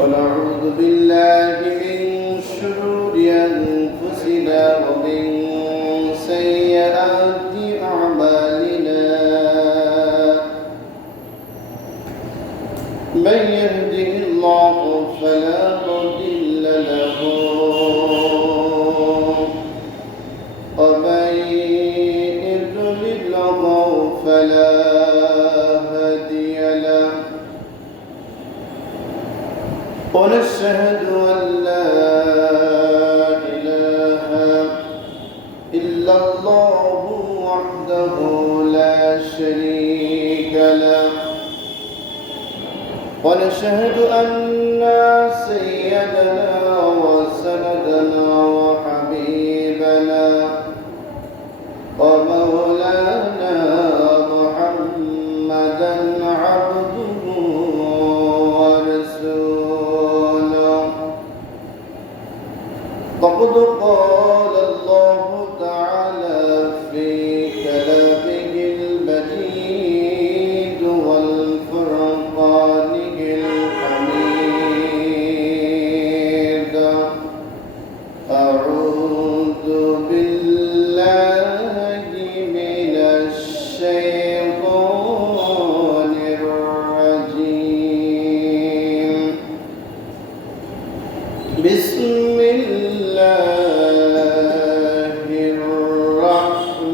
ونعوذ بالله من شرور أنفسنا ومن سيئات أعمالنا من يهده الله فلا مضل له ومن يضلله فلا هادي له ونشهد أن لا إله إلا الله وحده لا شريك له ونشهد أن سيدنا وسندنا وحبيبنا ومولانا محمدا عبده ورسوله فقد قال الله تعالى في كلامه المجيد والفرقانه الحميد أعوذ بالله من الشيطان الرجيم بسم الله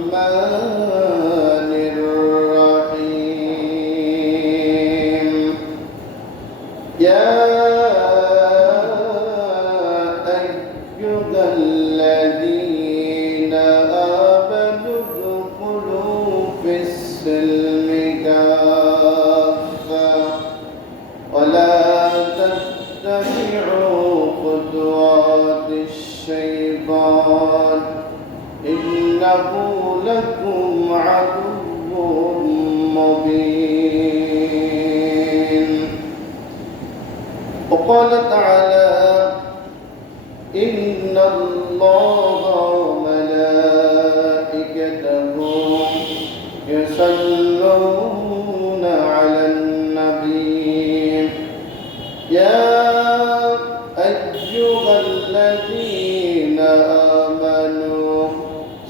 الرحمن الرحيم يا أيها الذين آمنوا ادخلوا في السلم كافة ولا تتبعوا خطوات الشيطان إنه لكم عدو مبين وقال تعالى إن الله وملائكته يصلون على النبي يا أيها الذين آمنوا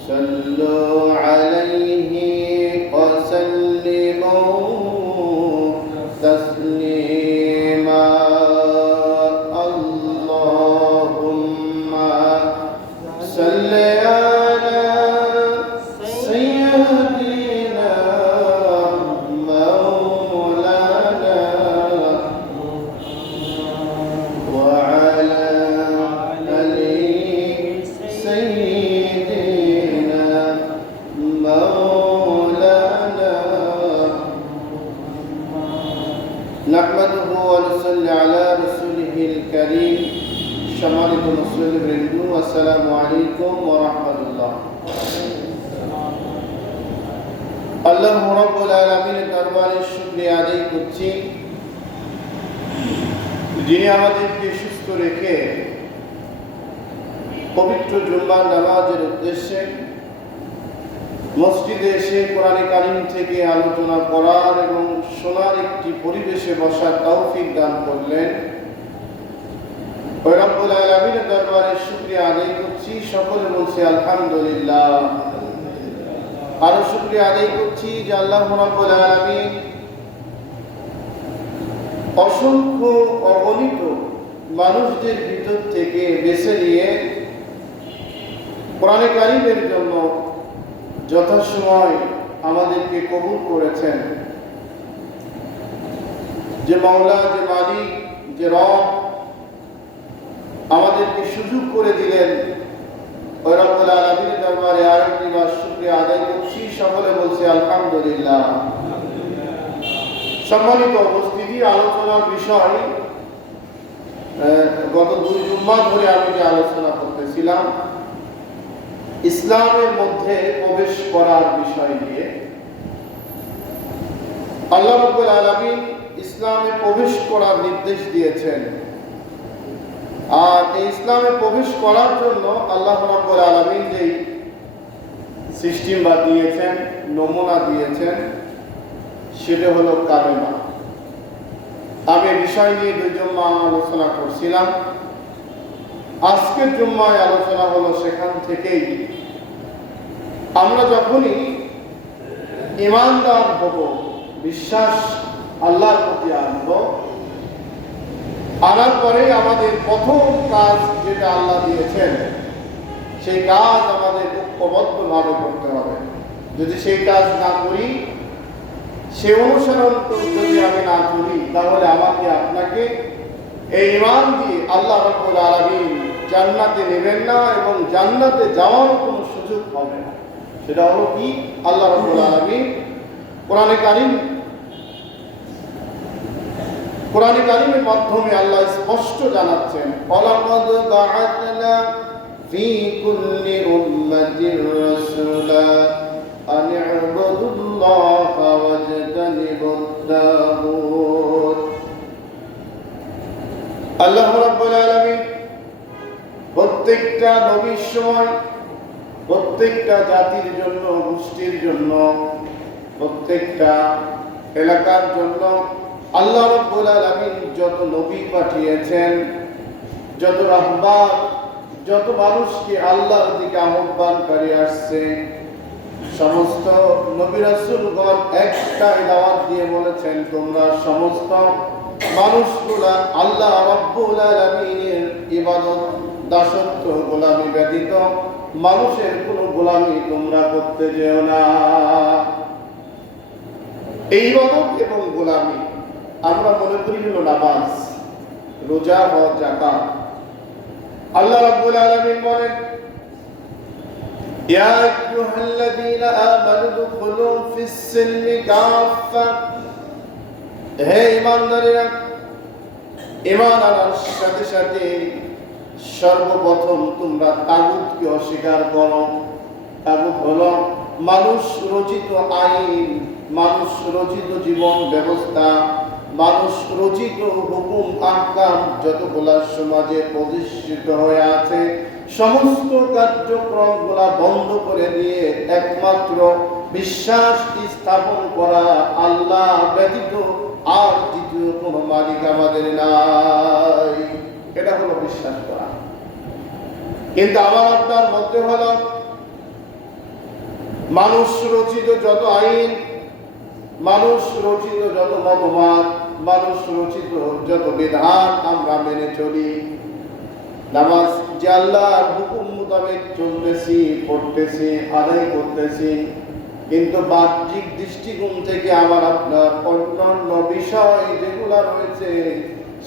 صلوا عليه وسلموا تسليما اللهم صل على سيدنا مولانا وعلى آل سيدنا مولانا نحمده ونصلي على رسوله الكريم সম্মানিত মুসলিমবৃন্দ আসসালামু আলাইকুম ওয়া রাহমাতুল্লাহ আল্লাহ রাব্বুল আলামিনের দরবারে শুকরিয়া আদায় করছি যিনি আমাদেরকে সুস্থ রেখে পবিত্র জুম্মার নামাজের উদ্দেশ্যে মসজিদে এসে কোরআনে কারীম থেকে আলোচনা করার এবং শোনার একটি পরিবেশে বসার তৌফিক দান করলেন রব্বুল আলামিনের দরবারে শুকরিয়া আদায় করছি সকলে বলছি আলহামদুলিল্লাহ আরো শুকরিয়া আদায় করছি যে আল্লাহ রাব্বুল আলামিন অসংখ্য অগণিত মানুষদের ভিতর থেকে বেছে নিয়ে কোরআনে কারীমের জন্য যথাসময় আমাদেরকে কবুল করেছেন যে মাওলা যে মালিক যে রব আমাদেরকে সুযোগ করে দিলেন ওই রব্বুল আলামিনের দরবারে আরেকটি বার শুকরিয়া আদায় করছি সকলে বলছি আলহামদুলিল্লাহ সম্মানিত উপস্থিতি আলোচনার বিষয় গত 2 জুম্মা ধরে আমি যে আলোচনা করতেছিলাম ইসলামের মধ্যে প্রবেশ করার বিষয় নিয়ে আল্লাহ রাব্বুল আলামিন ইসলামে প্রবেশ করার নির্দেশ দিয়েছেন আর এই ইসলামে প্রবেশ করার জন্য আল্লাহ রাব্বুল আলামিন যেই সিস্টেম দিয়েছেন নমুনা দিয়েছেন সেটা হলো কালেমা। আমি বিষয় নিয়ে 2 জুম্মা আলোচনা করছিলাম। আজকের জুম্মায় আলোচনা হলো সেখান থেকেই আমরা যখনই ঈমানদার হব, বিশ্বাস আল্লাহর প্রতি আনবো, আনার পরে আমাদের প্রথম কাজ যেটা আল্লাহ দিয়েছেন সেই কাজ আমাদের ঐক্যবদ্ধভাবে করতে হবে। যদি সেই কাজ না করি, সে অনুসরণ যদি আমি না করি, তাহলে আমাকে আপনাকে এই ঈমান দিয়ে আল্লাহ রাব্বুল আলামিন জান্নাতে নেবেন না এবং জান্নাতে যাওয়ার কোনো সুযোগ হবে না। সেটা হলো কি? আল্লাহ রাব্বুল আলামিন কোরআনে কারীমের মাধ্যমে আল্লাহ স্পষ্ট জানাচ্ছেন, ওয়ালাকাদ বাআথনা ফি কুল্লি উম্মাতির রাসূলা আন ই'বুদুল্লাহা ওয়াজতানিবুত তাগুত। আল্লাহ রাব্বুল আলামিন প্রত্যেকটা নবীর সময়, প্রত্যেকটা জাতির জন্য, গোষ্ঠীর জন্য, প্রত্যেকটা এলাকার জন্য আল্লাহ রাব্বুল আলামিন যত নবী পাঠিয়েছেন, যত রাহবার, যত মানুষকে আল্লাহর দিকে আহ্বানকারী আসছে, সমস্ত নবী রাসূলগণ একটাই দাওয়াত দিয়ে বলেছেন, তোমরা সমস্ত মানুষগুলা আল্লাহ রাব্বুল আলামিনের ইবাদত, দাসত্ব, গোলামি ব্যতীত মানুষের কোনো গোলামি তোমরা করতে যেও না। এই ইবাদত এবং গোলামি আমরা মনে করি হলো নামাজ, রোজা বা যাকাত। আল্লাহ রাব্বুল আলামিন বলেন, ইয়া আইয়ুহাল্লাযীনা আমানু দুখুলু ফিস-সিলমি কাফা। হে ঈমানদারেরা, ঈমান আনার সাথে সাথে সর্বপ্রথম তোমরা তাগুতকে অস্বীকার করো। তাগুত হলো মানুষ রচিত আইন, মানুষ রচিত জীবন ব্যবস্থা, মানুষ রচিত হুকুম আহকাম যতগুলা সমাজে প্রতিষ্ঠিত হয়ে আছে, সমস্ত কার্যক্রমগুলা বন্ধ করে দিয়ে একমাত্র বিশ্বাস স্থাপন করা আল্লাহ ব্যতীত আর দ্বিতীয় কোনো মালিক আমাদের নাই। এটা হলো বিশ্বাস করা। কিন্তু আমার আপনার মধ্যে হলো মানুষ রচিত যত আইন, মানুষ রচিত যত মতবাদ, মানুষ রচিত যত বিধান আমরা মেনে চলি। নামাজ যে আল্লাহর হুকুম মোতাবেক চলতেছি, পড়তেছি, আদায় করতেছি, কিন্তু বাহ্যিক দৃষ্টিকোণ থেকে আমার আপনার অন্যান্য বিষয় যেগুলা রয়েছে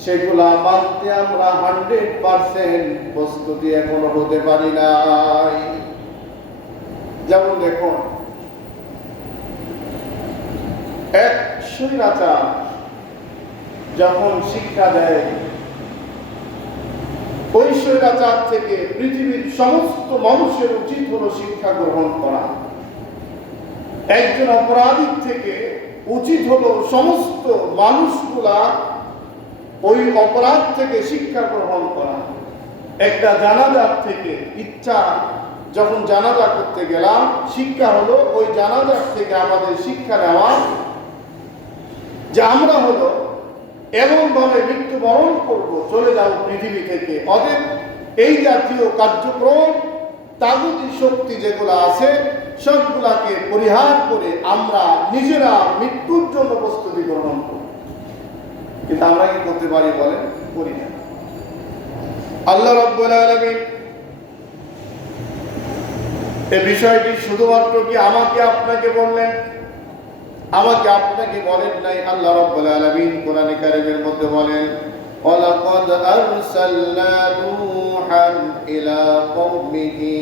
সেগুলা মানতে আমরা 100% প্রস্তুতি এখনো হতে পারি নাই। যেমন দেখুন, এক স্বৈরাচার যখন শিক্ষা দেয়, ওই স্বৈরাচার থেকে পৃথিবীর সমস্ত মানুষের উচিত হলো শিক্ষা গ্রহণ করা। একজন অপরাধীর থেকে উচিত হলো সমস্ত মানুষগুলা ওই অপরাধ থেকে শিক্ষা গ্রহণ করা। একটা জানাজার থেকে ইচ্ছা যখন জানাজা করতে গেলাম, শিক্ষা হলো ওই জানাজার থেকে আমাদের শিক্ষা নেওয়া যে আমরা হলো এমনভাবে মৃত্যুবরণ করব, চলে যাব পৃথিবী থেকে। অতএব এই জাতীয় কার্যক্রম, তাগুতি শক্তি যেগুলো আছে সবগুলাকে পরিহার করে আমরা নিজেরা মৃত্যুর জন্য প্রস্তুতি গ্রহণ করব। কিন্তু আমরা কি করতে পারি বলেন? করি না। আল্লাহ রাব্বুল আলামিন এই বিষয়টি শুধুমাত্র কি আমাকে আপনাকে বললেন? আমাকে আপনাকে বলেন নাই। আল্লাহ রাব্বুল আলামিন কোরআনে কারীমের মধ্যে বলেন, ওয়ালাকাদ আরসালনা নূহান ইলা কওমিহি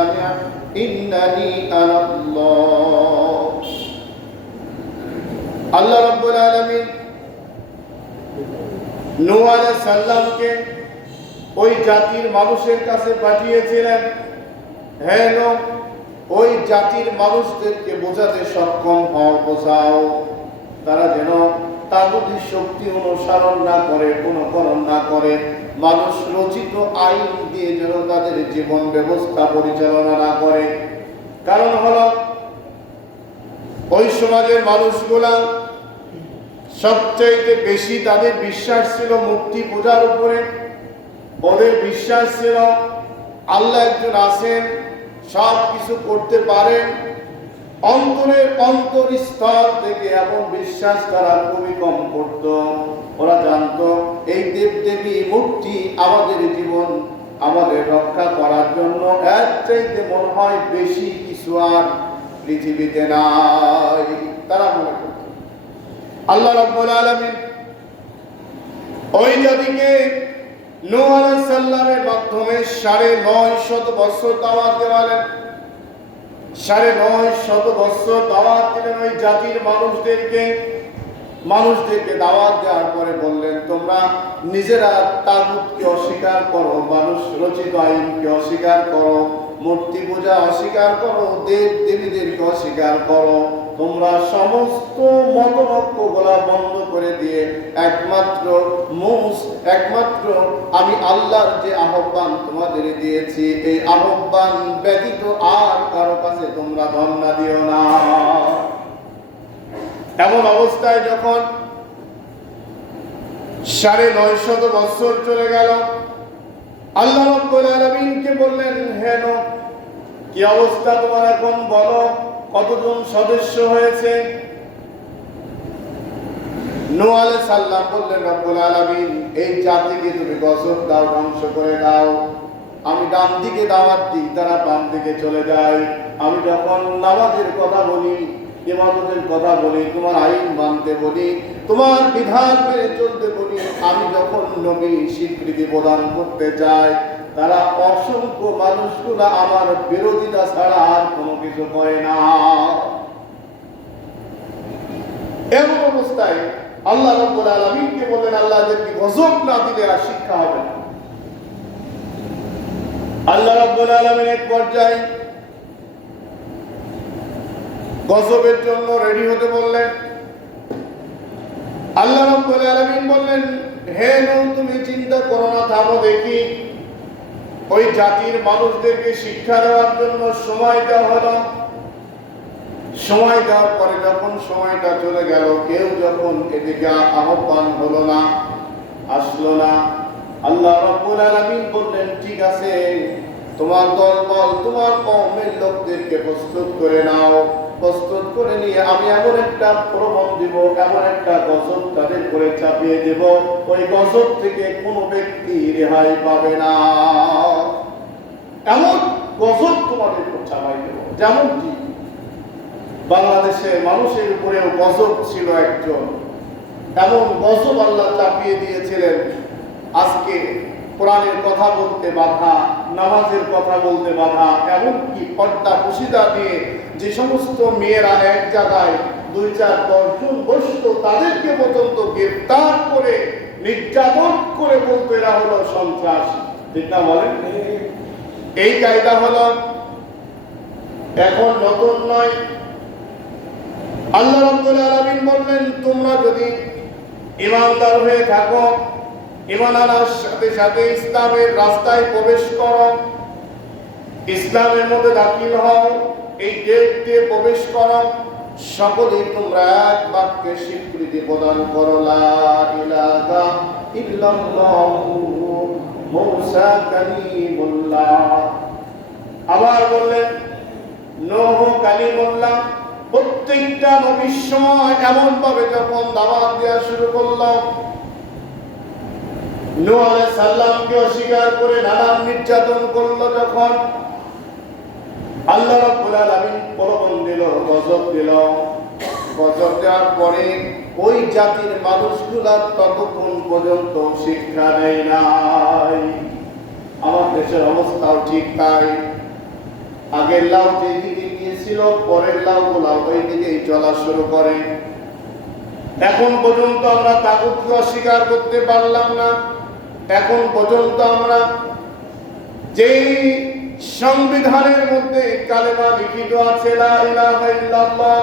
আন ইন্নানি আনাল্লাহ। আল্লাহ রাব্বুল আলামিন নূহ আলাইহিস সালামকে ওই জাতির মানুষের কাছে পাঠিয়েছিলেন। হ্যাঁ, ওই জাতির মানুষদেরকে বোঝাতে সক্ষম হও, বোঝাও, তারা যেন তাগুতি শক্তি অনুসরণ না করে, অনুকরণ না করে, মানুষ রচিত আইন দিয়ে যেন তাদের জীবন ব্যবস্থা পরিচালনা না করে। কারণ হলো ওই সমাজের মানুষগুলা সবচাইতে বেশি তাদের বিশ্বাস ছিল মূর্তি পূজার উপরে। ওদের বিশ্বাস ছিল আল্লাহ একজন আছেন, সব কিছু করতে পারেন। অন্তরের অন্তরস্থল থেকে এমন বিশ্বাস তারা খুবই কম করত। ওরা জানতো এই দেবদেবী মূর্তি আমাদের জীবন, আমাদের রক্ষা করার জন্য এর চাইতে মনে হয় বেশি কিছু আর পৃথিবীতে নাই, তারা মনে করত। আল্লাহ রাব্বুল আলামিন ওই জাতিকে নূহ আলাইহিস সালামের মাধ্যমে ৯৫০ বছর দাওয়াত দেওয়ালেন। ৯৫০ বছর দাওয়াত দিলেন ওই জাতির মানুষদেরকে দাওয়াত দেওয়ার পরে বললেন, তোমরা নিজেরা তাগুতকে অস্বীকার করো, মানুষ রচিত আইনকে অস্বীকার করো, মূর্তি পূজা অস্বীকার করো, দেব দেবীদেরকে অস্বীকার করো। তোমরা সমস্ত মতনৈক্যগুলা বন্ধ করে দিয়ে একমাত্র আমি আল্লাহর যে আহ্বান তোমাদের দিয়েছি এই আহ্বান ব্যতীত আর কারো কাছে তোমরা ধর্ণা দিও না। এমন অবস্থায় যখন ৯৫০ বছর চলে গেল, আল্লাহ রাব্বুল আলামিনকে বললেন, হে নূহ, কি অবস্থা তোমার এখন বলো, কতজন সদস্য হয়েছে? নূহ আলাইহিস সালাম বললেন, রব্বুল আলামিন এই জাতিকে তুমি গজব দাও, ধ্বংস করে দাও। আমি ডান দিকে দাওয়াত দিই, তারা বাম দিকে চলে যায়। আমি যখন নামাজের কথা বলি, ইবাদতের কথা বলি, তোমার আইন মানতে বলি, তোমার বিধান মেনে চলতে বলি, আমি যখন নবী স্বীকৃতি প্রদান করতে চাই, তারা অসংখ্য মানুষগুলা আমার বিরোধিতা ছাড়া আর কোনো কিছু করে না। এমন অবস্থায় আল্লাহ রাব্বুল আলামিনকে বললেন, আল্লাহ এদেরকে গজব না দিলে আর শিক্ষা হবে না। আল্লাহ রাব্বুল আলামিন এক পর্যায়ে গজবের জন্য রেডি হতে বললেন। আল্লাহ রাব্বুল আলামিন বললেন, হে নূহ, তুমি চিন্তা করো না, থামো দেখি। ওই জাতির মানুষদেরকে শিক্ষা দেওয়ার জন্য সময় দেওয়া হলো। সময় দেওয়ার পরে যখন সময়টা চলে গেল, কেউ যখন এদিকে আহ্বান হলো না, আসলো না, আল্লাহ রাব্বুল আলামিন বললেন, ঠিক আছে, তোমার দলবল, তোমার কওমের লোকদেরকে প্রস্তুত করে নাও। প্রস্তুত করে নিয়ে আমি এমন একটা প্রমাণ দিব, এমন একটা গজব তাদের করে চাপিয়ে দেব, ওই গজব থেকে কোনো ব্যক্তি রেহাই পাবে না। এমন গজব তোমাদের উপর চাপাই দেব, যেমন কি বাংলাদেশের মানুষের উপরেও গজব ছিল একজন, এমন গজব আল্লাহ চাপিয়ে দিয়েছিলেন। আজকে কোরআনের কথা বলতে বাধা, নামাজের কথা বলতে বাধা, এমনকি পর্দা পুশিদা নিয়ে যে সমস্ত মেয়েরা এক জায়গায় ২-৪-১০ জন বসত, তাদেরকে পর্যন্ত গ্রেফতার করে নির্যাতন করে বলতো এরা হলো সন্ত্রাস। ঠিক না বলেন? এই কায়দা হলো এখন নতুন নয়। আল্লাহ রাব্বুল আলামিন বললেন, তোমরা যদি ঈমানদার হয়ে থাকো, ঈমান আনার সাথে সাথে ইসলামের রাস্তায় প্রবেশ করো, ইসলামের মধ্যে দাখিল হও, এই গেট দিয়ে প্রবেশ করো, সকলেই তোমরা এক বাক্যে স্বীকৃতি প্রদান করো, লা ইলাহা ইল্লাল্লাহু মুসা কালিমুল্লাহ। আবার বললেন, নূহ কালিমুল্লাহ। প্রত্যেকটা নবীর সময় এমন ভাবে যখন দাওয়াত দেওয়া শুরু করলো, নূহ আলাইহিস সালামকে অস্বীকার করে নানান নির্যাতন করলো, যখন আল্লাহ রাব্বুল আলামিন প্রলোভন দিল, গজব দিল। গজব দেওয়ার পরে ওই জাতির মানুষগুলা ততক্ষণ পর্যন্ত শিক্ষা নেয় নাই। আমার দেশের অবস্থাও ঠিক তাই। আগের লাউ যেদিকে গিয়েছিল, পরের লাউগুলা ওই দিকেই চলা শুরু করে। এখন পর্যন্ত আমরা তাগুতকে অস্বীকার করতে পারলাম না। এখন পর্যন্ত আমরা যেই সংবিধানের মধ্যে কালেমা লিখিত আছে, লা ইলাহা ইল্লাল্লাহ,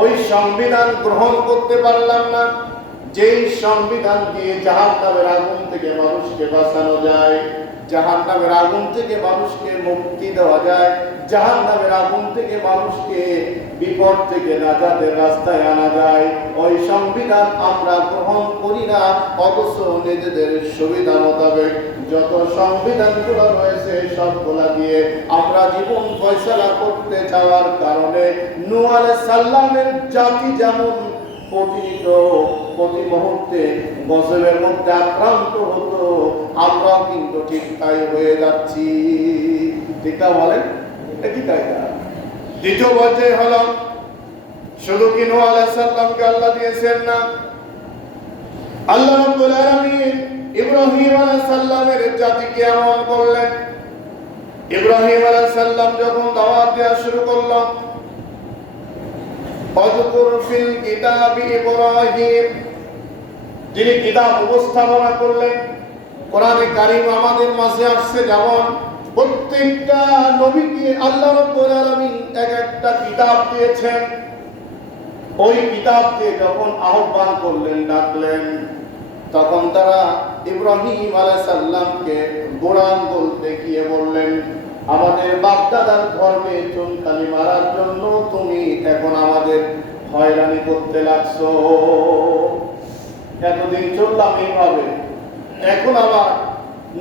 ওই সংবিধান গ্রহণ করতে পারলাম না। যেই সংবিধান দিয়ে জাহান্নামের আগুন থেকে মানুষকে বাঁচানো যায়, জাহান্নামের আগুন থেকে মানুষকে মুক্তি দেওয়া যায়, জাহান্নামের আগুন থেকে মানুষকে বিপদ থেকে নাজাতের রাস্তায় আনা যায়, ওই সংবিধান আমরা গ্রহণ করি না। অথচ নিজেদের সুবিধা মোতাবেক যত সংবিধানগুলো রয়েছে সবগুলা দিয়ে আমরা জীবন ফয়সালা করতে চাওয়ার কারণে নূহ আলাইহিস সালামের জাতি যেমন প্রতি মুহূর্তে গজবের মধ্যে আক্রান্ত হতো, আমরাও কিন্তু ঠিক তাই হয়ে যাচ্ছি। ঠিক না বলেন? ঠিক তাই না? দ্বিতীয় পর্যায়ে হলো, শুধু কি নূহ আলাইহিস সালামকে আল্লাহ দিয়েছেন না, আল্লাহ রাব্বুল আলামিন ইব্রাহিম আলাইহিস সালামের জাতিকে এমন করলেন। ইব্রাহিম আলাইহিস সালাম যখন দাওয়াত দেওয়া শুরু করলো, অযকুর ফিল কিতাবি ইব্রাহিম, যিনি কিতাব উপস্থাপনা করলেন। কোরআনে কারীম আমাদের মাঝে আসছে, যেমন প্রত্যেকটা নবীকে আল্লাহ রাব্বুল আলামিন এক একটা কিতাব দিয়েছেন। ওই কিতাব দিয়ে যখন আহ্বান করলেন, ডাকলেন, তখন তারা ইব্রাহিম আলাইহিস সালামকে গোঁড়ান বলতে গিয়ে বললেন, আমাদের বাপদাদার ধর্মে চুনকালি মারার জন্য তুমি এখন আমাদের হয়রানি করতে লাগছো। এতদিন চললাম এইভাবে, এখন আবার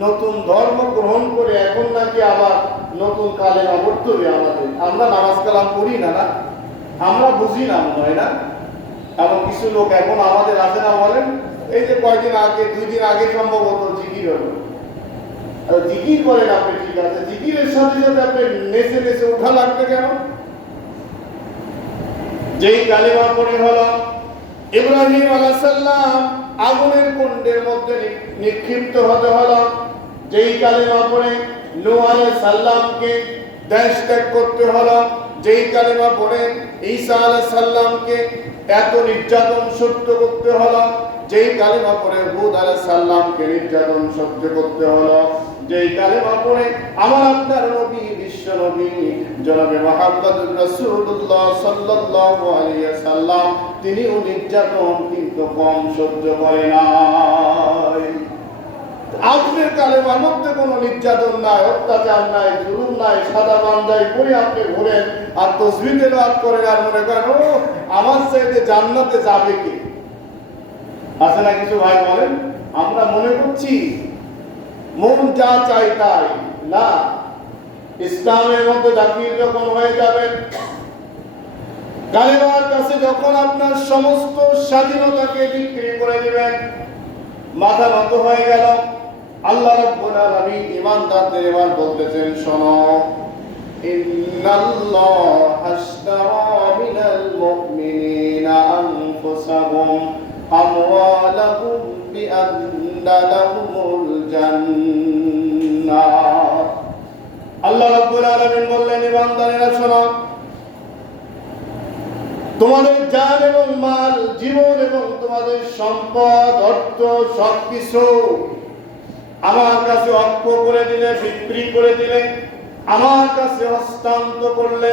নতুন ধর্ম গ্রহণ করে এখন নাকি আবার নতুন কালেমা পড়তে হবে আমাদের। আমরা নামাজ কালাম পড়ি না, না আমরা বুঝি না, মনে হয় না? এমন কিছু লোক এখন আমাদের আছে না, বলেন? এই যে কয়েকদিন আগে, 2 দিন আগে সম্ভবত জিকির হলো, জিকির করেন আপনি, ঠিক আছে, জিকিরের সাথে সাথে আপনি নেচে নেচে উঠা লাগবে কেন? যেই কালেমা পড়ে হলো ইব্রাহিম আলাইহিস সালাম আগুনের কুণ্ডের মধ্যে নিক্ষিপ্ত হতে হলো, যেই কালেমা পড়ে নূহ আলাইহিস সালামকে দেশ ত্যাগ করতে হলো, যেই কালেমা পড়ে ঈসা আলাইহিস সালামকে এত নির্যাতন সহ্য করতে হলো, যেই কালেমা পড়ে হুদ আলাইহিস সালামকে নির্যাতন সহ্য করতে হলো, যেই কালেমা পড়ে আমার আপনার নবী, বিশ্ব নবী জনাবে মুহাম্মদুর রাসূলুল্লাহ সাল্লাল্লাহু আলাইহি ওয়াসাল্লাম, তিনিও নির্যাতন কিন্তু কম সহ্য করে নাই। আপনার কালেমার মধ্যে কোনো নির্যাতন নাই, অত্যাচার নাই, জুলুম নাই, সাদা পাঞ্জাবি পরে আপনি ঘোরেন আর তাসবিহ তেলাওয়াত করেন আর মনে করেন ও আমার চাইতে জান্নাতে যাবে কি? আছে না কিছু ভাই, বলেন? আমরা মনে করছি মন যা চাই তাই না। ইসলামের মধ্যে দাখিল যখন হয়ে যাবেন, কালেমার কাছে যখন আপনার সমস্ত স্বাধীনতাকে বিক্রি করে দিবেন, মাথা নত হয়ে গেল, আল্লাহ রাব্বুল আলামিন ঈমানদারদের এবার বলতেছেন, শোনো, ইন্নাল্লাহা আশতারা মিনাল মুমিনিনা আনফুসাহুম আমওয়ালাহুম বিআন্না লাহুমুল জান্নাহ। আল্লাহ রাব্বুল আলামিন বললেন, ঈমানদারেরা শোনো, তোমাদের জান এবং মাল, জীবন এবং তোমাদের সম্পদ, অর্থ সবকিছু আমার কাছে অক্ষ করে দিলে, বিক্রি করে দিলে, আমার কাছে হস্তান্তর করলে।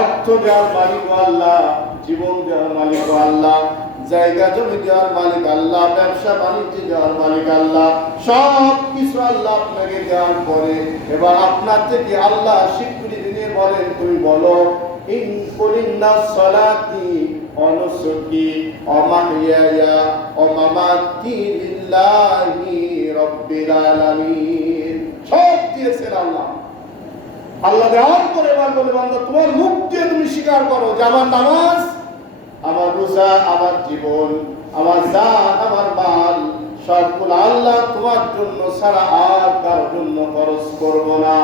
অর্থ দেওয়ার মালিক আল্লাহ, জীবন দেওয়ার মালিক আল্লাহ, জায়গা জমি দেওয়ার মালিক আল্লাহ, ব্যবসা বাণিজ্য দেওয়ার মালিক আল্লাহ, সব কিছু আল্লাহ আপনাকে দেওয়ার পরে এবার আপনার থেকে আল্লাহ স্বীকৃতি দিয়ে বলেন, তুমি বলো, ইন্না সালাতি ওয়া নুসুকি ওয়া মাহইয়ায়া ওয়া মামাতি লিল্লাহি রাব্বিল আলামিন। সব দিয়েছেন আল্লাহ। আল্লাহ দেওয়ার পরে এবার বলে, বান্দা তোমার মুখ দিয়ে তুমি স্বীকার করো যে আমার নামাজ, আমার রোজা, আমার জীবন, আমার জান, আমার মাল সবগুলো আল্লাহ তোমার জন্য ছাড়া আর কারোর জন্য খরচ করব না।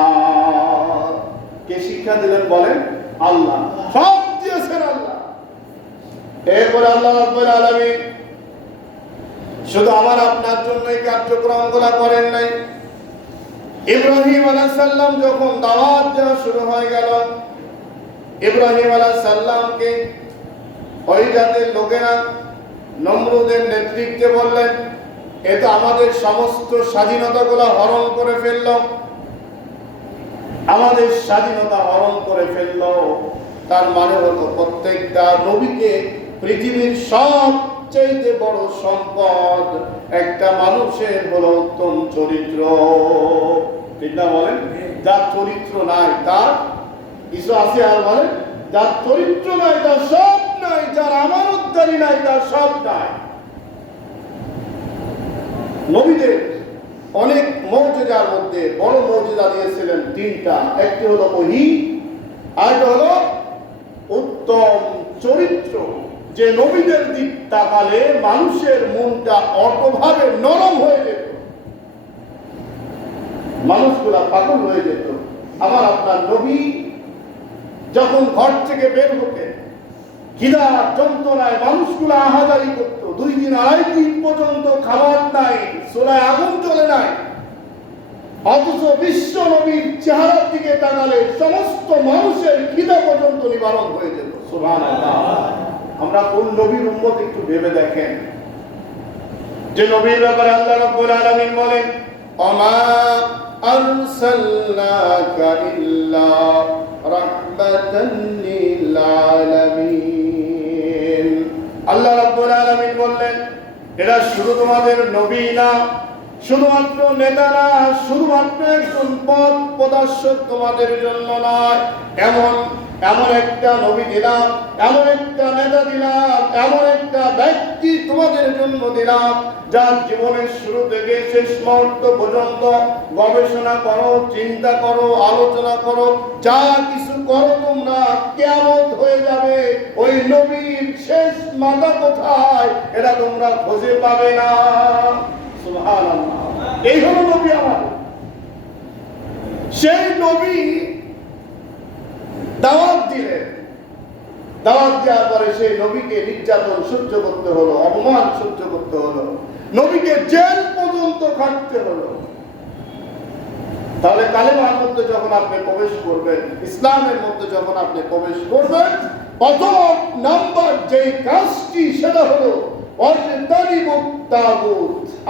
কে শিক্ষা দিলেন বলেন? আল্লাহ। সব দিয়েছেন আল্লাহ। এরপরে আল্লাহ রাব্বুল আলামিন শুধু আমার আপনার জন্য এই কার্যক্রমগুলো করেন নাই। ইব্রাহিম আলাইহিস সালাম যখন দাওয়াত দেওয়া শুরু হয়ে গেল, ইব্রাহিম আলাইহিস সালামকে ওই জাতের লোকেরা নমরুদের নেতৃত্বে বললেন, এ তো আমাদের সমস্ত স্বাধীনতাগুলো হরণ করে ফেলল, আমাদের স্বাধীনতা হরণ করে ফেলল। তার মানে হলো প্রত্যেকটা নবীকে পৃথিবীর সবচেয়ে বড় সম্পদ একটা মানুষের হলো উত্তম চরিত্র। ঠিক না বলেন? যার চরিত্র নাই তার কিছু আছে আর বলে যার চরিত্র নাই তার সব নাই, যার আমানতদারি নাই তার সব নাই। নবীদের অনেক মৌজেদার মধ্যে বড় মৌজেদা দিয়েছিলেন তিনটা। একটি হলো ওহী, আরেকটা হলো উত্তম চরিত্র। যে নবীদের দিক তাকালে মানুষের মনটা অটোভাবে নরম হয়ে যেত, মানুষগুলা পাগল হয়ে যেত। আমার আপনার নবী যখন ঘর থেকে বের হতেন, খিদা যন্ত্রণায় মানুষগুলা আহাজারি করত, 2 দিন 2.5 দিন পর্যন্ত খাবার নাই, চুলায় আগুন জ্বলে নাই, অথচ বিশ্ব নবীর চেহারার দিকে তাকালে সমস্ত মানুষের খিদা পর্যন্ত নিবারণ হয়ে যেত। সুবহানাল্লাহ। আমরা কোন নবীর উম্মত একটু ভেবে দেখেন, যে নবীর ব্যাপারে আল্লাহ রাব্বুল আলামিন বলেন আমা আরসালনাকা ইল্লা রাহমাতান লিল আলামিন। আল্লাহ রাব্বুল আলামিন বললেন এরা শুধু তোমাদের নবী না, শুধুমাত্র নেতা না, শুধুমাত্র একজন পথ প্রদর্শক তোমাদের জন্য নয়, এমন একটা নবী দিলাম, এমন একটা নেতা দিলাম, এমন একটা ব্যক্তি তোমাদের জন্য দিলাম যার জীবনের শুরু থেকে শেষ মুহূর্ত পর্যন্ত গবেষণা করো, চিন্তা করো, আলোচনা করো, যা কিছু করো তোমরা, কিয়ামত হয়ে যাবে ওই নবীর শেষ মাথা কোথায় এটা তোমরা খুঁজে পাবে না। সুবহানাল্লাহ। এই হলো নবী আমাদের। সেই নবী দাওয়াত দিলেন, দাওয়াত দেওয়ার পরে সেই নবীকে নির্যাতন সহ্য করতে হলো, অপমান সহ্য করতে হলো, নবীকে জেল পর্যন্ত খাটতে হলো। তাহলে কালেমার মধ্যে যখন আপনি প্রবেশ করবেন, ইসলামের মধ্যে যখন আপনি প্রবেশ করবেন, প্রথম নাম্বার যে কাজটি সেটা হলো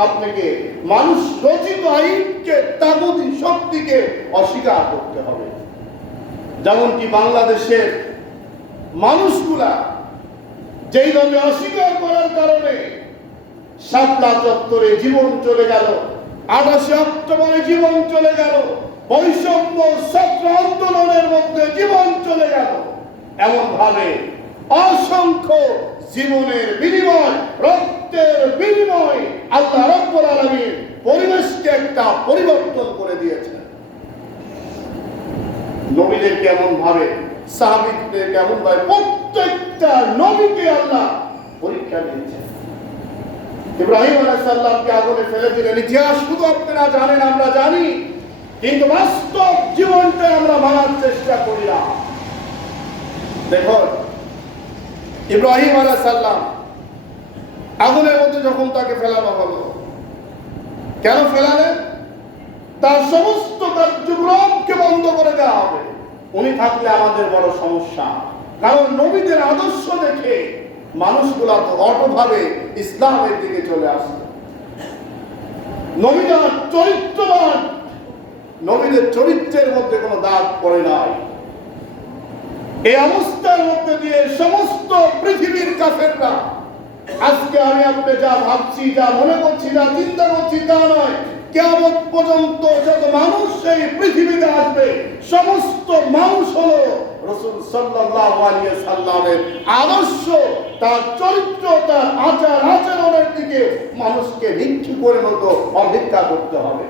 আপনাকে মানুষ রচিত আইনকে, তাগুতি শক্তিকে অস্বীকার করতে হবে। যেমন কি বাংলাদেশের মানুষগুলা যেইভাবে অস্বীকার করার কারণে শাপলা চত্বরে জীবন চলে গেল, 28 অক্টোবরে জীবন চলে গেল, বৈষম্য ছাত্র আন্দোলনের মধ্যে জীবন চলে গেল, এমন ভাবে অসংখ্য জীবনের বিনিময়, রক্তের বিনিময় আল্লাহ রাব্বুল আলামিন পরিবেশকে একটা পরিবর্তন করে দিয়েছেন। নবীদের কেমন ভাবে, সাহাবীদের কেমন ভাবে, প্রত্যেকটা নবীকে আল্লাহ পরীক্ষা দিয়েছেন। ইব্রাহিম আলাইহিস সালামকে আগুনে ফেলে দিলেন, ইতিহাস শুধু আপনারা জানেন, আমরা জানি, কিন্তু বাস্তব জীবনটা আমরা মানার চেষ্টা করি না। দেখুন ইব্রাহিম আলাইহিস সালাম আগুনের মধ্যে যখন তাকে ফেলানো হলো, কেন ফেলালেন? তার সমস্ত কার্যক্রমকে বন্ধ করে দেওয়া হবে। উনি থাকলে আমাদের বড় সমস্যা, কারণ নবীদের আদর্শ দেখে মানুষগুলা তো অটোভাবে ইসলামের দিকে চলে আসে। নবীরা চরিত্রবান, নবীদের চরিত্রের মধ্যে কোনো দাগ পড়ে নাই। এই অবস্থার মধ্যে দিয়ে সমস্ত পৃথিবীর কাফেররা, আজকে আমি আপনি যা ভাবছি, যা মনে করছি, যা চিন্তা করছি তা নয়, কিয়ামত পর্যন্ত যত মানুষ এই পৃথিবীতে আসবে সমস্ত মানুষ হলো রাসূল সাল্লাল্লাহু আলাইহি সাল্লামের আদর্শ, তার চরিত্র, তার আচার আচরণের দিকে মানুষকে নিক্ষু করে মতো অপেক্ষা করতে হবে।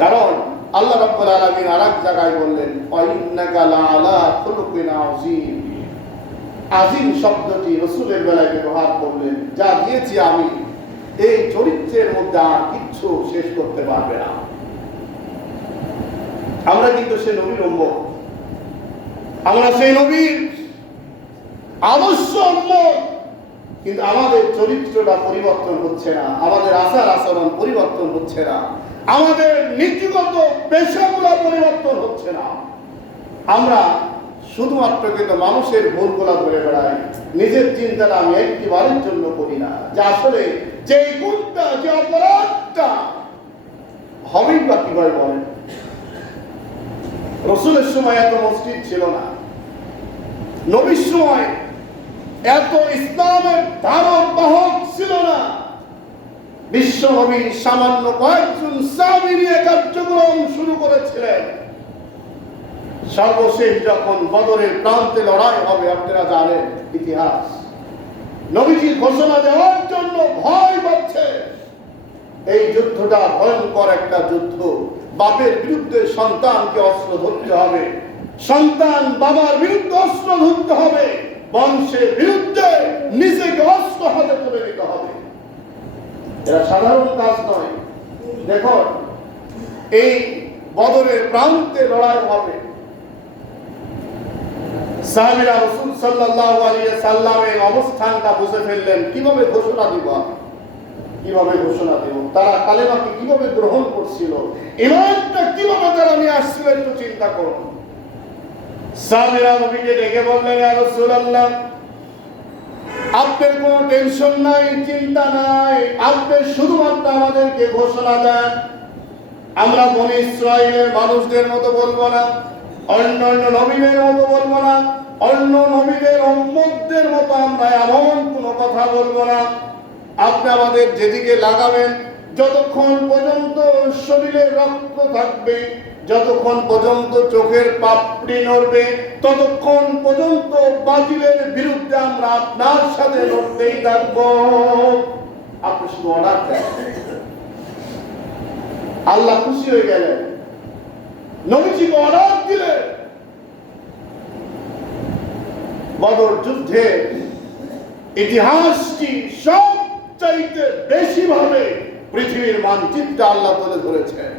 কারণ আল্লাহ রাব্বুল আলামিন আরেক জায়গায় বললেন ওয়াইন্নাকা লাআলা খুলুকিন আযীম। আযীম শব্দটি রাসূলের বেলায় ব্যবহার করলেন, যা দিয়েছি আমি এই চরিত্রের মধ্যে আর কিচ্ছু শেষ করতে পারবে না। আমরা কিন্তু সেই নবীর উম্মত, আমরা সেই নবীর আদর্শ উম্মত, কিন্তু আমাদের চরিত্রটা পরিবর্তন হচ্ছে না, আমাদের আচার আচরণ পরিবর্তন হচ্ছে না, আমাদের নীতিগত পেশাগুলো পরিবর্তন হচ্ছে না। আমরা শুধুমাত্র কিন্তু মানুষের ভুলগুলা ধরে বেড়াই, নিজের চিন্তাটা আমি একটিবারের জন্য করি না, যে আসলে যে গুণটা, যে অপরাধটা হবেই বা কিভাবে বলেন। রাসূলের সময় এত মসজিদ ছিল না, নবীর সময় এত ইসলামের ধারক বাহক ছিল না। বিশ্ব নবী সামান্য কয়েকজন সাহাবী নিয়ে কার্যক্রম শুরু করেছিলেন। সর্বশেষ যখন বদরের প্রান্তে লড়াই হবে, আপনারা জানেন ইতিহাস, নবীজি ঘোষণা দেওয়ার জন্য ভয় পাচ্ছে। এই যুদ্ধটা ভয়ঙ্কর একটা যুদ্ধ। বাপের বিরুদ্ধে সন্তানকে অস্ত্র ধরতে হবে, সন্তান বাবার বিরুদ্ধে অস্ত্র ধরতে হবে, বংশের বিরুদ্ধে নিজেকে অস্ত্র হাতে তুলে নিতে হবে। এটা সাধারণ কাজ নয়। দেখুন, এই বদরের প্রান্তে লড়াই হবে। সাহাবীরা রাসূল সাল্লাল্লাহু আলাইহি সাল্লামের অবস্থানটা বুঝে ফেললেন। কিভাবে ঘোষণা দিব, কিভাবে ঘোষণা দেব, তারা কালেমাকে কিভাবে গ্রহণ করছিল, ঈমানটা কিভাবে তারা নিয়ে আসছিল, একটু চিন্তা করুন। সাহাবীরা নবীকে ডেকে বললেন, ইয়া রাসূলুল্লাহ, আপনার কোনো টেনশন নাই, চিন্তা নাই, আপনি শুধুমাত্র আমাদেরকে ঘোষণা দেন। আমরা বনী ইসরাইলের মানুষদের মতো বলবো না, অন্যান্য নবীদের মতো বলবো না, অন্য নবীদের উম্মতদের মতো আমরা এমন কোনো কথা বলবো না। আপনি আমাদের যেদিকে লাগাবেন, যতক্ষণ পর্যন্ত শরীরে রক্ত থাকবে, যতক্ষণ পর্যন্ত চোখের পাপড়ি নড়বে, ততক্ষণ পর্যন্ত বাতিলের বিরুদ্ধে আমরা আপনার সাথে লড়তেই থাকবো। আপনি শুধু অর্ডার দেন। আল্লাহ খুশি হয়ে গেলেন, নবীজিকে অর্ডার দিলেন। বদর যুদ্ধে ইতিহাসটি সবচাইতে বেশি ভাবে পৃথিবীর মানচিত্র আল্লাহ তুলে ধরেছেন।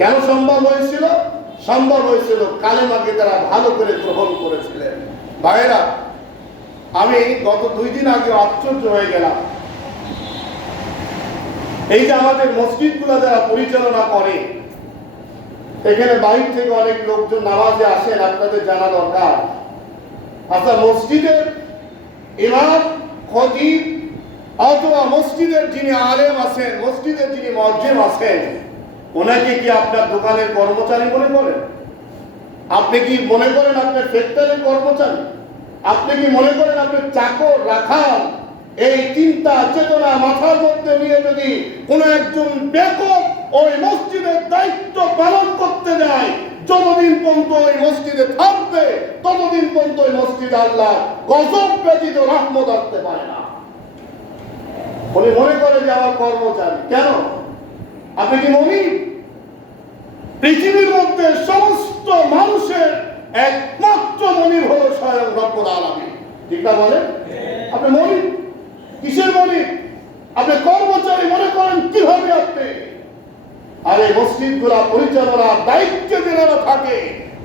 কেন সম্ভব হয়েছিল? সম্ভব হয়েছিল কালেমাকে তারা ভালো করে গ্রহণ করেছিলেন। ভাইয়েরা, আমি গত 2 দিন আগে আশ্চর্য হয়ে গেলাম। এই যে আমাদের মসজিদগুলো যারা পরিচালনা করে, এখানে বাইরে থেকে অনেক লোকজন নামাজে আসেন, আপনাদের জানা দরকার। আচ্ছা, মসজিদের ইমাম, খতিব অথবা মসজিদের যিনি আলেম আছেন, মসজিদের যিনি মুয়াজ্জিন আছেন, ওনাকে কি আপনার দোকানের কর্মচারী মনে করেন? আপনি কি মনে করেন আপনার ফ্যাক্টরির কর্মচারী? আপনি কি মনে করেন আপনার চাকর রাখাল? এই চিন্তা চেতনা মাথার মধ্যে নিয়ে যদি কোনো একজন বেকুব ওই মসজিদের দায়িত্ব পালন করতে যায়, যতদিন পর্যন্ত ওই মসজিদে থাকবে ততদিন পর্যন্ত ওই মসজিদ আল্লাহ গজব ব্যতীত রহমত আসতে পারে না। উনি মনে করে যে আমার কর্মচারী। কেন? আপনি কি মুমিন? পৃথিবীর মধ্যে সমস্ত মানুষের একমাত্র মনিব হলো স্বয়ং রব্বুল আলামিন। ঠিক না বলেন? আপনি মনিব কিসের মনিব? আপনি কর্মচারী মনে করেন কিভাবে আপনি? আর এই মসজিদগুলা পরিচালনার দায়িত্বে যারা থাকে,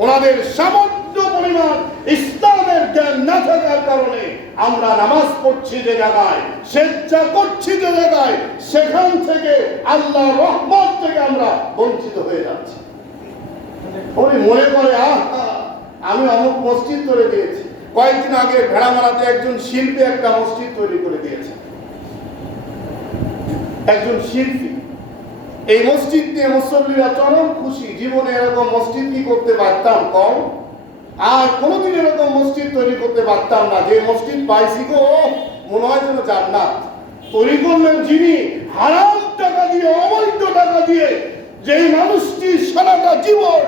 ওনাদের সামান্য পরিমাণ ইসলামের জ্ঞান না থাকার কারণে আমরা নামাজ পড়ছি যে জায়গায়, সেজদা করছি যে জায়গায়, সেখান থেকে আল্লাহর রহমত থেকে আমরা বঞ্চিত হয়ে যাচ্ছি। উনি মনে করে আমি অমুক মসজিদ করে দিয়েছি। কয়েকদিন আগে ভেড়ামারাতে একজন শিল্পী একটা মসজিদ তৈরি করে দিয়েছে। একজন শিল্পী, এই মসজিদ নিয়ে মুসল্লিরা চরম খুশি। জীবনে এরকম মসজিদ কি করতে পারতাম কম, আর কোনোদিন এরকম মসজিদ তৈরি করতে পারতাম না। যে মসজিদ পাইছি গো, মনে হয় যেন জান্নাত। তৈরি করলেন যিনি হারাম টাকা দিয়ে, অবৈধ টাকা দিয়ে, যেই মানুষটি সারাটা জীবন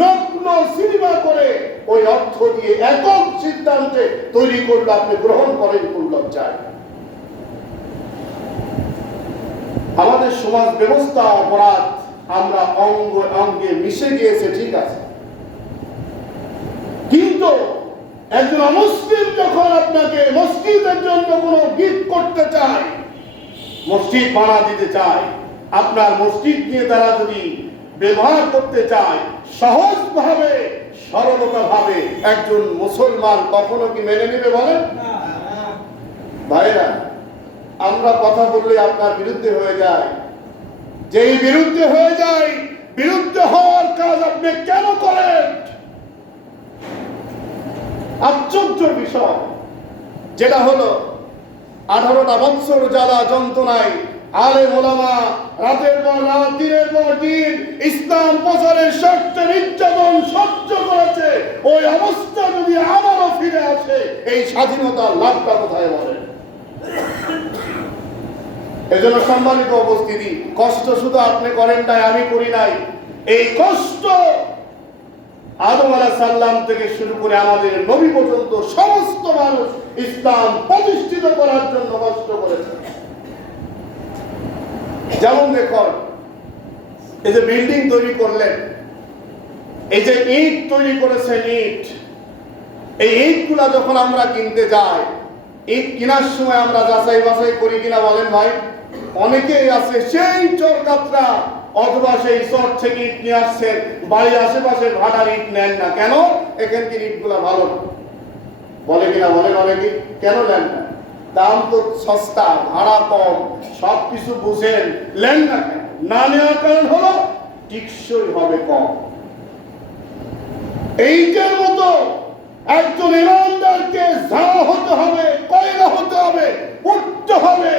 নগ্ন সিনেমা করে ওই অর্থ দিয়ে একক সিদ্ধান্তে তৈরি করলে আপনি গ্রহণ করেন কোন লজ্জায়? আমাদের সমাজ ব্যবস্থা অপরাধ আমরা অঙ্গে মিশে গিয়েছে, ঠিক আছে, কিন্তু একজন অমুসলিম যখন আপনাকে মসজিদের জন্য কোনো গিফট করতে চায়, মসজিদ বানা দিতে চায়, আপনার মসজিদ নিয়ে তারা যদি ব্যবহার করতে চায় সহজভাবে, সরলতা ভাবে, একজন মুসলমান কখনো কি মেনে নেবে বলেন? ভাইরা, আমরা কথা বললে আপনার বিরুদ্ধে হয়ে যায়। যেই বিরুদ্ধে হয়ে যায়, বিরুদ্ধে হওয়ার কাজ আপনি কেন করেন? আশ্চর্য বিষয় যেটা হলো 18টা বছর জ্বালা যন্ত্রণায় আলেম ওলামা রাতের পর রাত, দিনের পর দিন ইসলাম প্রচারের স্বার্থে নির্যাতন সহ্য করেছে। ওই অবস্থা যদি আবারও ফিরে আসে, এই স্বাধীনতার লাভটা কোথায় বলেন? এজন্য সম্মানিত উপস্থিতি, কষ্ট শুধু আপনি করেন নাই, আমি করি নাই। এই কষ্ট আদম আলাইহিস সালাম থেকে শুরু করে আমাদের নবী পর্যন্ত সমস্ত মানুষ ইসলাম প্রতিষ্ঠিত করার জন্য কষ্ট করেছে। যেমন দেখুন, এই যে বিল্ডিং তৈরি করলেন, এই যে ইট তৈরি করেছেন, ইট, এই ইটগুলা যখন আমরা কিনতে যাই, ইট কেনার সময় আমরা যাচাই বাছাই করি কিনা বলেন ভাই? অনেকেই আছে সেই চরকাতরা অথবা সেই চর থেকে ইট নিয়ে আসছেন, বাড়ির আশেপাশে ভাড়ার ইট নেন না। কেন? এখানকার ইটগুলা ভালো না বলে কিনা বলেন অনেকে। কেন নেন না? দাম তো সস্তা, ভাড়া কম, সবকিছু বুঝেন, নেন না কেন? না নেওয়ার কারণ হলো টিকসই হবে কম। এইটার মতো একজন ইমানদারকে ঝাড়া হতে হবে, কয়লা হতে হবে, উঠতে হবে,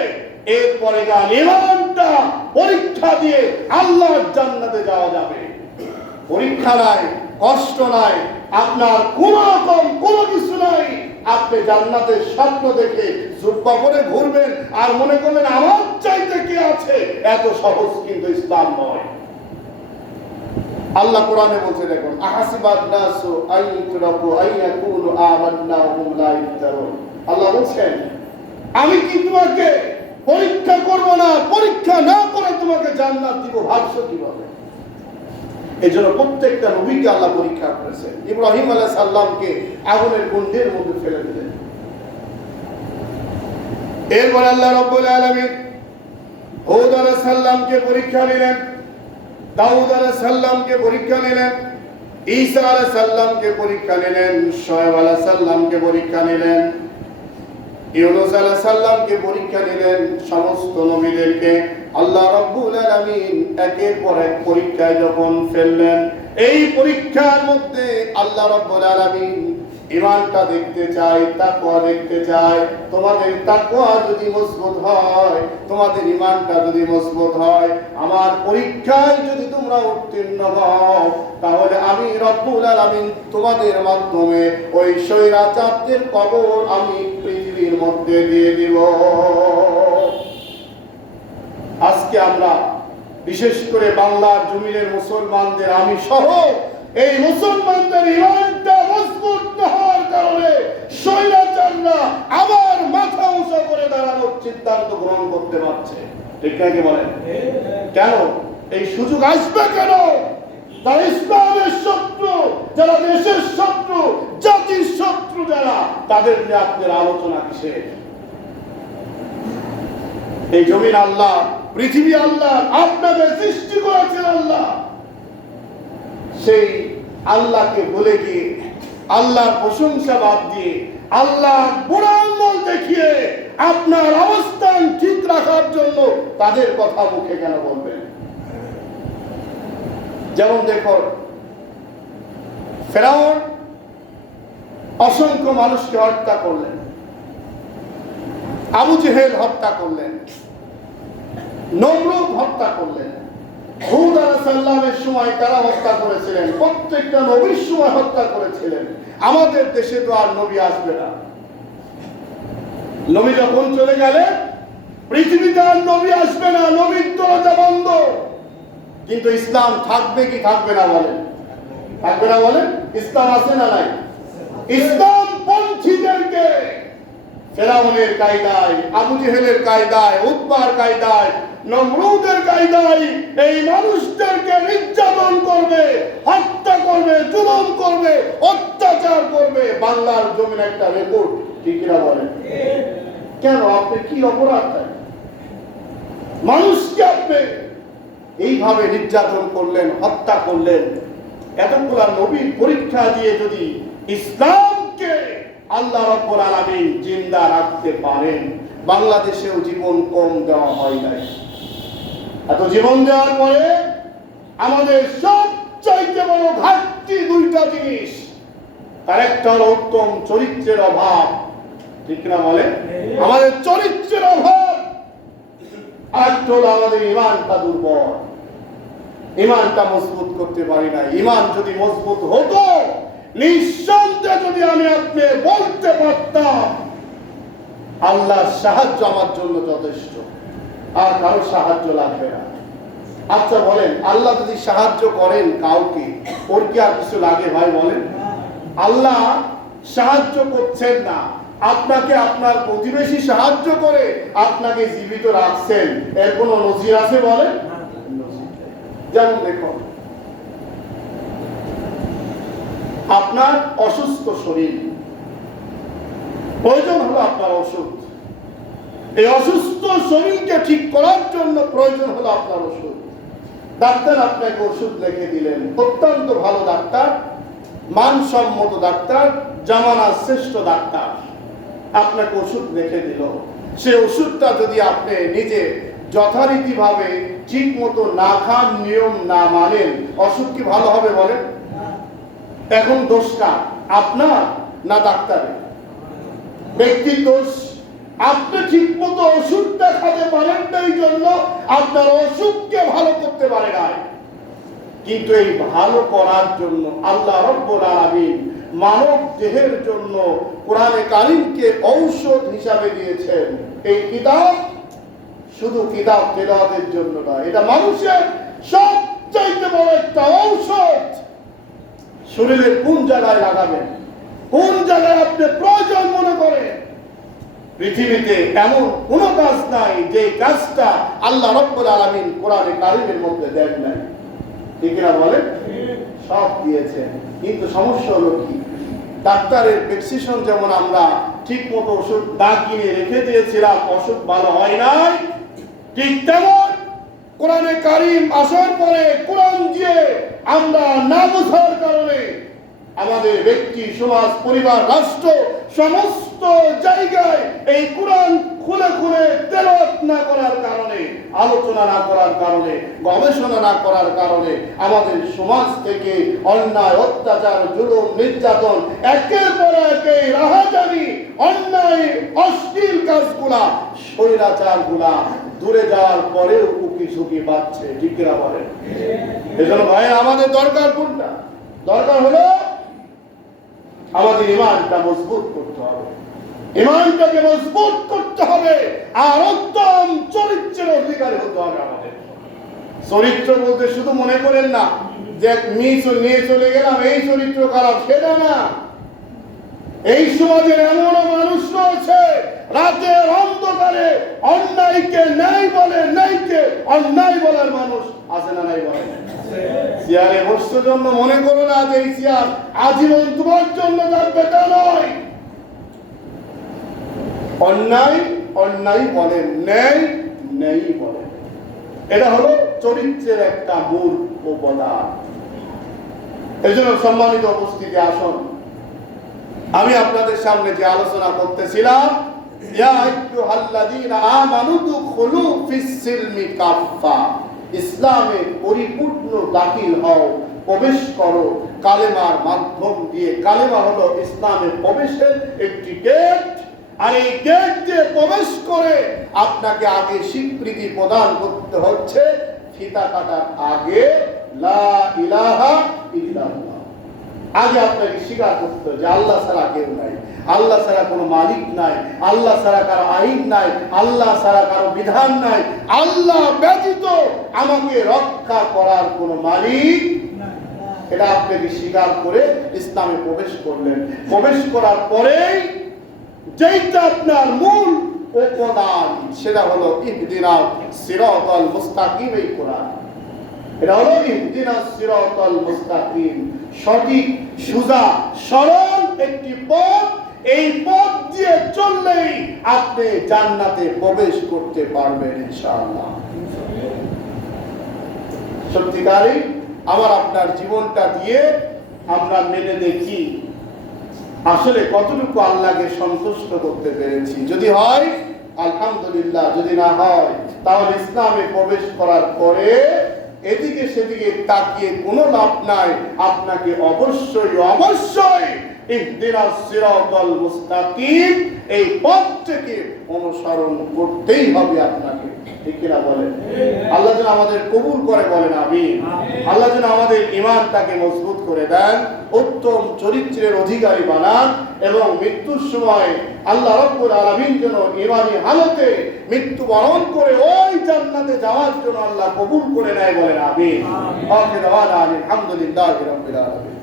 এরপরে ইমানটা পরীক্ষা দিয়ে আল্লাহর জান্নাতে যাওয়া যাবে। পরীক্ষা নাই, কষ্ট নাই, আপনার কোন রকম কোনো কিছু নাই, আপনি জান্নাতের স্বপ্ন দেখে জুব্বা পরে ঘুরবেন আর মনে করবেন আমার চাইতে কে আছে। এত সহজ কিন্তু ইসলাম নয়। আল্লাহ কোরআনে বলছে, দেখুন, আহাসিবান নাসু আইয়ুতরাকু আইয়াকুলু আমান্না ওয়া হুম লা ইফতারুন। আল্লাহ বলছেন, আমি কি তোমাকে পরীক্ষা করব না? পরীক্ষা না করে তোমাকে জান্নাত দিব, ভাবছো কিভাবে? এজন্য প্রত্যেকটা নবীকে আল্লাহ পরীক্ষা করেছেন। ইব্রাহিম আলাইহিস সালামকে আগুনের কুণ্ডের মধ্যে ফেলে দিলেন। এরপর আল্লাহ রাব্বুল আলামিন হুদ আলাইহিস সালামকে পরীক্ষা নিলেন, দাউদ আলাইহিস সালামকে পরীক্ষা নিলেন, ঈসা আলাইহিস সালামকে পরীক্ষা নিলেন, শুআয়ব আলাইহিস সালামকে পরীক্ষা নিলেন, ইউনূস আলাইহিস সালামকে পরীক্ষা নিলেন। সমস্ত নবীদেরকে আল্লাহ রাব্বুল আলামিন একের পর এক পরীক্ষায় যখন ফেললেন, এই পরীক্ষার মধ্যে আল্লাহ রাব্বুল আলামিন ঈমানটা দেখতে চায়, তাকওয়া দেখতে চায়। তোমাদের তাকওয়া যদি মজবুত হয়, তোমাদের ঈমানটা যদি মজবুত হয়, আমার পরীক্ষায় যদি তোমরা উত্তীর্ণ হও, তাহলে আমি রব্বুল আলামিন তোমাদের মাধ্যমে ওই স্বৈরাচারদের কবর আমি পৃথিবীর মধ্যে দিয়ে দিব। আজকে আমরা বিশেষ করে বাংলার জমিনের মুসলমানদের, আমি সহ, এই মুসলমানদের ঈমানটা মজবুত না হওয়ার কারণে স্বৈরাচাররা আবার মাথা উঁচু করে দাঁড়ানোর সিদ্ধান্ত গ্রহণ করতে পারছে। ঠিক নাকি বলেন? কেন এই সুযোগ আসবে? কেন? তারা ইসলামের শত্রু, যারা দেশের শত্রু, জাতির শত্রু, যারা, তাদের নিয়ে আপনার আলোচনা কিসের? এই জমিন আল্লাহ, পৃথিবী আল্লাহ, আপনাকে সৃষ্টি করেছেন আল্লাহ। সেই আল্লাহকে ভুলে গিয়ে, আল্লাহর প্রশংসা বাদ দিয়ে, আল্লাহ বুড়াঙ্গল দেখিয়ে আপনার অবস্থান ঠিক রাখার জন্য তাদের কথা মুখে কেন বলবেন? যেমন দেখুন, ফেরাউন অসংখ্য মানুষকে হত্যা করলেন, আবু জেহেল হত্যা করলেন, নমরুদ হত্যা করলেন, হুদ আলাইহিস সালামের সময় তারা হত্যা করেছিলেন, প্রত্যেকটা নবীর সময় হত্যা করেছিলেন। আমাদের দেশে তো আর নবী আসবে না। নবী যখন চলে গেলে পৃথিবীতে আর নবী আসবে না, নবীর দরজা বন্ধ। কিন্তু ইসলাম থাকবে কি থাকবে না বলেন? থাকবে না বলেন? ইসলাম আছে না নাই? ইসলাম পন্থীদেরকে ফেরাউনের কায়দায়, আবু জেহেলের কায়দায়, উতবার কায়দায়, নমরুদের কায়দায় এই মানুষদেরকে নির্যাতন করবে, হত্যা করবে, জুলুম করবে, অত্যাচার করবে। বাংলার জমিন একটা রেকর্ড। ঠিক না বলেন? কেন? আপনি কি অপরাধ? মানুষকে আপনি এইভাবে নির্যাতন করলেন, হত্যা করলেন। এতগুলা নবীর পরীক্ষা দিয়ে যদি ইসলামকে আল্লাহ রাব্বুল আলামিন জিন্দা রাখতে পারেন, বাংলাদেশেও জীবন কম দেওয়া হয় নাই। এত জীবন দেওয়ার পরে আমাদের সবচাইতে বড় ঘাটতি দুইটা জিনিস। তার একটা হলো উত্তম চরিত্রের অভাব। ঠিক না বলে? আমাদের চরিত্রের অভাব। আর হলো আমাদের ঈমানটা দুর্বল, ঈমানটা মজবুত করতে পারি না। ঈমান যদি মজবুত হতো, নিঃসন্দেহে যদি আমি আপনি বলতে পারতাম আল্লাহর সাহায্য আমার জন্য যথেষ্ট, আর কারো সাহায্য লাগবে না। আচ্ছা বলেন, আল্লাহ যদি সাহায্য করেন কাউকে, ওর কি আর কিছু লাগে ভাই বলেন? আল্লাহ সাহায্য করছেন না, আপনাকে আপনার প্রতিবেশী সাহায্য করে আপনাকে জীবিত রাখছেন, এর কোনো নজির আছে বলেন? যেমন দেখুন, আপনার অসুস্থ শরীর, প্রয়োজন হলো আপনার ওষুধ। এই অসুস্থ শরীরকে ঠিক করার জন্য প্রয়োজন হলো আপনার ওষুধ। ডাক্তার আপনাকে ওষুধ লিখে দিলেন, অত্যন্ত ভালো ডাক্তার, মানসম্মত ডাক্তার, জামানার শ্রেষ্ঠ ডাক্তার আপনাকে ওষুধ লিখে দিল। সেই ওষুধটা যদি আপনি নিজে যথারীতিভাবে ঠিক মতো না খান, নিয়ম না মানেন, অসুখ কি ভালো হবে বলেন? এখন দোষটা আপনার না ডাক্তারের? ব্যক্তির দোষ। আপনি ঠিক মতো ওষুধটা খেতে পারেন না, এই জন্য আপনার অসুখকে ভালো করতে পারে না। কিন্তু এই ভালো করার জন্য আল্লাহ রাব্বুল আলামিন মানব দেহের জন্য কোরআনে কারীমকে ঔষধ হিসাবে দিয়েছেন। এই কিতাব শুধু কিতাব তেলাওয়াতের জন্য নয়, এটা মানুষের সবচাইতে বড় একটা ঔষধ। শরীরের কোন জায়গায় লাগাবেন, কোন জায়গায় আপনি প্রয়োজন মনে করেন, পৃথিবীতে এমন কোন কাজ নাই যে কাজটা আল্লাহ রাব্বুল আলামিন কোরআনে কারীমের মধ্যে দেন নাই। ঠিক না বলেন? সব দিয়েছেন। কিন্তু সমস্যা হলো কি, ডাক্তারের প্রেসক্রিপশন যেমন আমরা ঠিক মতো ওষুধ না কিনে রেখে দিয়েছিলাম, অসুখ ভালো হয় নাই, ঠিক তেমন কোরআনে কারীম আসার পরে কোরআন দিয়ে আমরা না বোঝার কারণে আমাদের ব্যক্তি, সমাজ, পরিবার, রাষ্ট্র সমস্ত জায়গায় এই কোরআন খুলে খুলে তেলাওয়াত না করার কারণে, আলোচনা না করার কারণে, গবেষণা না করার কারণে আমাদের সমাজ থেকে অন্যায়, অত্যাচার, জুলুম, নির্যাতন, একের পর এক রাহাজানি, অন্যায়, অশ্লীল কাজগুলা, স্বৈরাচারগুলা দূরে যাওয়ার পরেও উকি ঝুঁকি পাচ্ছে। ঠিক না বলেন? এজন্য ভাই আমাদের দরকার কোনটা? দরকার হলো আমাদের ঈমানটা মজবুত করতে হবে, ঈমানটাকে মজবুত করতে হবে, আর উত্তম চরিত্রের অধিকারী হতে হবে আমাদের। চরিত্র বলতে শুধু মনে করেন না যে নিয়ে চলে গেলাম, এই চরিত্র খারাপ, সেটা না। এই সমাজের এমন মানুষ রয়েছে রাতের অন্ধকারে অন্যায়কে ন্যায় বলে, ন্যায়কে অন্যায় বলার মানুষ আছে না নাই বলে? চেয়ারে বসবার জন্য মনে করো না যে এই চেয়ার আজীবন তোমার জন্য থাকবে, তা নয়। অন্যায় অন্যায় বলেন, ন্যায় ন্যায় বলেন। এটা হলো চরিত্রের একটা মূল উপাদান। এই জন্য সম্মানিত উপস্থিতি, আসুন আমি আপনাদের সামনে যে আলোচনা করতেছিলাম, ইয়া আইয়ুহাল্লাযীনা আমানু দুখুলু ফিস-সিলমি কাফফা, ইসলামে পরিপূর্ণ দাখিল হও, প্রবেশ করো কালেমার মাধ্যম দিয়ে। কালেমা হলো ইসলামে প্রবেশের একটি গেট, আর এই গেট দিয়ে প্রবেশ করে আপনাকে আগে স্বীকৃতি প্রদান করতে হচ্ছে ফিতা কাটার আগে লা ইলাহা ইল্লাল্লাহ। আগে আপনাকে স্বীকার করতে হবে যে আল্লাহ ছাড়া কেউ নাই, আল্লাহ ছাড়া কোনো মালিক নাই, আল্লাহ ছাড়া কারো আইন নাই, আল্লাহ ছাড়া কারো বিধান নাই, আল্লাহ ব্যতীত আমাকে রক্ষা করার কোনো মালিক। এটা আপনাকে স্বীকার করে ইসলামে প্রবেশ করলেন। প্রবেশ করার পরেই যেটা আপনার মূল উপাদান, সেটা হলো ইহদিনাস সিরাতাল মুস্তাকিম। এই কোরআন, এটা হলো ইহদিনাস সিরাতাল মুস্তাকিম, সঠিক, সোজা, সরল একটি পথ। এই পথ দিয়ে চললেই আপনি জান্নাতে প্রবেশ করতে পারবেন ইনশাআল্লাহ। সত্যিকারই আমার আপনার জীবনটা দিয়ে আমরা মেনে দেখি আসলে কতটুকু আল্লাহকে সন্তুষ্ট করতে পেরেছি। যদি হয় আলহামদুলিল্লাহ, যদি না হয় তাহলে ইসলামে প্রবেশ করার পরে এদিকে সেদিকে তাকিয়ে কোনো লাভ নাই। আপনাকে অবশ্যই অবশ্যই ইহদিনাস সিরাতাল মুস্তাকিম এই পথটিকে অনুসরণ করতেই হবে আপনাকে। ঠিক কিনা বলেন? আল্লাহ যেন আমাদের কবুল করে, বলেন আমিন। আল্লাহ যেন আমাদের ঈমানটাকে মজবুত করে দেন, উত্তম চরিত্রের অধিকারী বানান এবং মৃত্যুর সময় আল্লাহ রাব্বুল আলামিন যেন ঈমানী হালতে মৃত্যুবরণ করে ওই জান্নাতে যাওয়ার জন্য আল্লাহ কবুল করে নেয়, বলেন আমিন। আখির দাওয়ানা আলহামদুলিল্লাহি রাব্বিল আলামিন।